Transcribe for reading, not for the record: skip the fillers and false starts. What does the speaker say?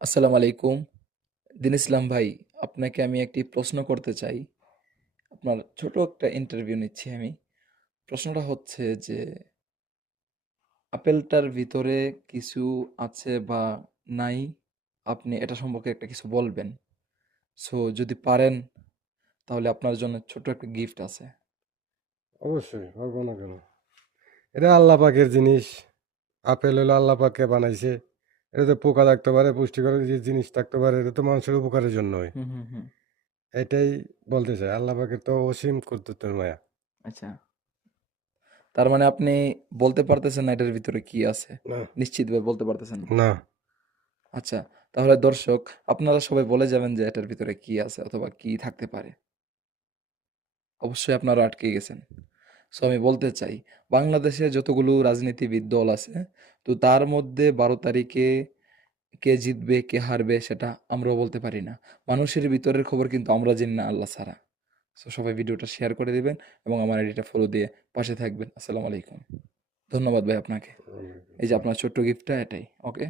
আসসালামু আলাইকুম। দিন ইসলাম ভাই, আপনাকে আমি একটি প্রশ্ন করতে চাই। আপনার ছোট একটা ইন্টারভিউ নিচ্ছি আমি। প্রশ্নটা হচ্ছে যে আপেলটার ভিতরে কিছু আছে বা নাই, আপনি এটা সম্পর্কে একটা কিছু বলবেন। সো যদি পারেন তাহলে আপনার জন্য ছোট্ট একটা গিফট আছে। অবশ্যই পারবো না কেন? এটা আল্লাহ পাকের জিনিস। আপেল হলো আল্লাহ পাকে বানাইছে। এটাতে পোকা থাকতে পারে, পুষ্টিকর যে জিনিস থাকতে পারে, এটা তো মানুষের উপকারের জন্যই। হুম, হুম, হুম। এটাই বলতে চাই, আল্লাহ পাকের তো অসীম কুদরতের মায়া। আচ্ছা। তার মানে আপনি বলতে পারতেছেন না এটার ভিতরে কি আছে? না, নিশ্চিতভাবে বলতে পারতেছেন না। না। আচ্ছা, তাহলে দর্শক আপনারা সবাই বলে যাবেন যে এটার ভিতরে কি আছে অথবা কি থাকতে পারে। অবশ্যই আপনারা আটকে গেছেন। সো আমি বলতে চাই, বাংলাদেশে যতগুলো রাজনীতিবিদ দল আছে, তো তার মধ্যে ১২ তারিখে কে জিতবে, কে হারবে সেটা আমরাও বলতে পারি না। মানুষের ভিতরের খবর কিন্তু আমরা জানি না আল্লাহ ছাড়া। সো সবাই ভিডিওটা শেয়ার করে দিবেন এবং আমার আইডিটা ফলো দিয়ে পাশে থাকবেন। আসসালামু আলাইকুম। ধন্যবাদ ভাই আপনাকে। এই যে আপনার ছোট্ট গিফটটা এটাই। ওকে?